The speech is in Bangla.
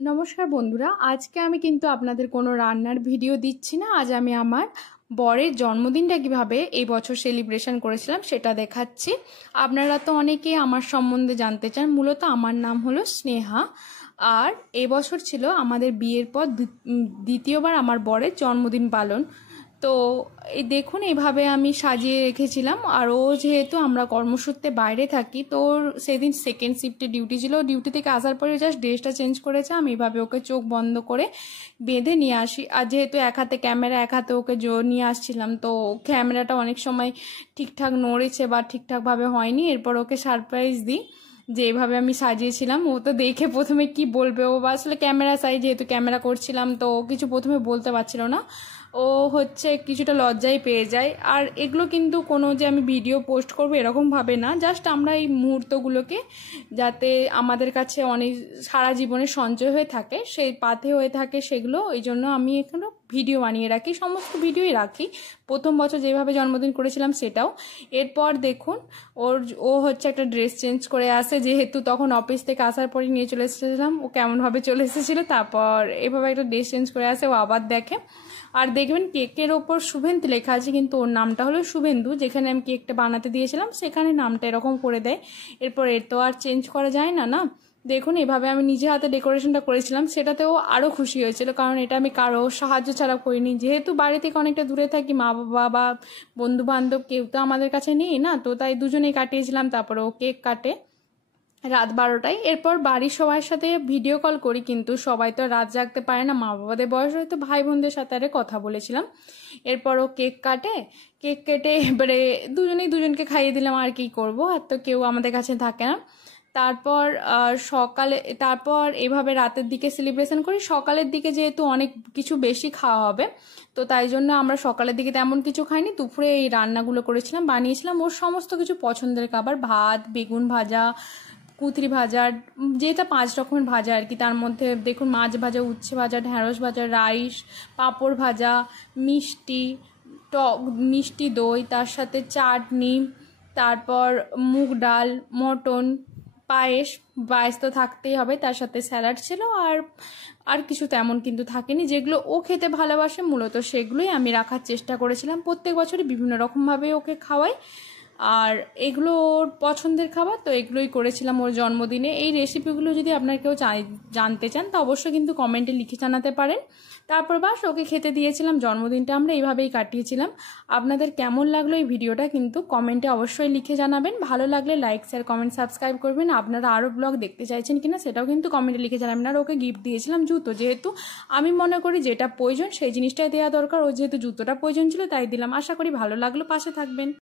নমস্কার বন্ধুরা, আজকে আমি কিন্তু আপনাদের কোনো রান্নার ভিডিও দিচ্ছি না। আজ আমি আমার বরের জন্মদিনটা কিভাবে এই বছর সেলিব্রেশন করেছিলাম সেটা দেখাচ্ছি। আপনারা তো অনেকে আমার সম্বন্ধে জানতে চান। মূলত আমার নাম হলো স্নেহা, আর এবছর ছিল আমাদের বিয়ের পর দ্বিতীয়বার আমার বরের জন্মদিন পালন। তো এই দেখুন, এইভাবে আমি সাজিয়ে রেখেছিলাম। আর ও যেহেতু আমরা কর্মসূত্রে বাইরে থাকি, তো সেদিন সেকেন্ড শিফটে ডিউটি ছিল। ডিউটি থেকে আসার পরে জাস্ট ড্রেসটা চেঞ্জ করেছে। আমি এভাবে ওকে চোখ বন্ধ করে বেঁধে নিয়ে আসি। আর যেহেতু এক হাতে ক্যামেরা, এক হাতে ওকে নিয়ে আসছিলাম, তো ক্যামেরাটা অনেক সময় ঠিকঠাক নড়েছে বা ঠিকঠাকভাবে হয়নি। এরপর ওকে সারপ্রাইজ দিই যে এইভাবে আমি সাজিয়েছিলাম। ও তো দেখে প্রথমে কি বলবে, ও আসলে ক্যামেরা চাই, যেহেতু ক্যামেরা করছিলাম তো কিছু প্রথমে বলতে পারছিল না। ও হচ্ছে কিছুটা লজ্জাই পেয়ে যায়। আর এগুলো কিন্তু কোনো যে আমি ভিডিও পোস্ট করবো এরকমভাবে না, জাস্ট আমরা এই মুহূর্তগুলোকে যাতে আমাদের কাছে অনেক সারা জীবনে সঞ্চয় হয়ে থাকে, সেই পাথে হয়ে থাকে সেগুলো, ওই জন্য আমি এখানে ভিডিও বানিয়ে রাখি। সমস্ত ভিডিওই রাখি, প্রথম বছর যেভাবে জন্মদিন করেছিলাম সেটাও। এরপর দেখুন, ও হচ্ছে একটা ড্রেস চেঞ্জ করে আসে, যেহেতু তখন অফিস থেকে আসার পরে নিয়ে চলে এসেছিলাম। ও কেমনভাবে চলে এসেছিলো, তারপর এভাবে একটা ড্রেস চেঞ্জ করে আসে। ও আবার দেখে, আর দেখবেন কেকের ওপর শুভেন্দু লেখা আছে, কিন্তু ওর নামটা হলো শুভেন্দু। যেখানে আমি কেকটা বানাতে দিয়েছিলাম সেখানে নামটা এরকম করে দেয়। এরপর এর তো আর চেঞ্জ করা যায় না না। দেখুন, এভাবে আমি নিজে হাতে ডেকোরেশনটা করেছিলাম, সেটাতেও আরও খুশি হয়েছিল, কারণ এটা আমি কারো সাহায্য ছাড়া করিনি। যেহেতু বাড়ি থেকে অনেকটা দূরে থাকি, মা বাবা বা বন্ধু বান্ধব কেউ তো আমাদের কাছে নেই না, তো তাই দুজনেই কাটিয়েছিলাম। তারপরে ও কেক কাটে রাত 12টায়। এরপর বাড়ির সবার সাথে ভিডিও কল করি, কিন্তু সবাই তো রাত জাগতে পারে না, মা বাবাদের বয়স হয়তো, ভাই বোনদের সাথে আরে কথা বলেছিলাম। এরপর ও কেক কাটে, কেক কেটে এবারে দুজনেই দুজনকে খাইয়ে দিলাম। আর কি করব, আর তো কেউ আমাদের কাছে থাকে না। তারপর এভাবে রাতের দিকে সেলিব্রেশন করি। সকালের দিকে যেহেতু অনেক কিছু বেশি খাওয়া হবে, তো তাই জন্য আমরা সকালের দিকে তেমন কিছু খাইনি। দুপুরে এই রান্নাগুলো করেছিলাম, বানিয়েছিলাম ওর সমস্ত কিছু পছন্দের খাবার, ভাত, বেগুন ভাজা, কুথরি ভাজা, যেটা 5 রকমের ভাজা আর কি। তার মধ্যে দেখুন, মাছ ভাজা, উচ্ছে ভাজা, ঢ্যাঁড়স ভাজা, রাইস, পাঁপড় ভাজা, মিষ্টি, মিষ্টি দই, তার সাথে চাটনি, তারপর মুগ ডাল, মটন, পায়েস। পায়েস তো থাকতেই হবে, তার সাথে স্যালাড ছিল। আর কিছু তেমন কিন্তু থাকেনি। যেগুলো ও খেতে ভালোবাসে মূলত সেগুলোই আমি রাখার চেষ্টা করেছিলাম। প্রত্যেক বছরই বিভিন্ন রকমভাবে ওকে খাওয়াই, আর এগুলো ওর পছন্দের খাবার, তো এগুলোই করেছিলাম ওর জন্মদিনে। এই রেসিপিগুলো যদি আপনার কেউ জানতে চান তা অবশ্যই কিন্তু কমেন্টে লিখে জানাতে পারেন। তারপর বাস ওকে খেতে দিয়েছিলাম। জন্মদিনটা আমরা এইভাবেই কাটিয়েছিলাম। আপনাদের কেমন লাগলো এই ভিডিওটা কিন্তু কমেন্টে অবশ্যই লিখে জানাবেন। ভালো লাগলে লাইক, শেয়ার, কমেন্ট, সাবস্ক্রাইব করবেন। আপনারা আরও ব্লগ দেখতে চাইছেন কিনা সেটাও কিন্তু কমেন্টে লিখে জানাবেন। আর ওকে গিফট দিয়েছিলাম জুতো, যেহেতু আমি মনে করি যেটা প্রয়োজন সেই জিনিসটাই দেওয়া দরকার। ও যেহেতু জুতোটা প্রয়োজন ছিল তাই দিলাম। আশা করি ভালো লাগলো, পাশে থাকবেন।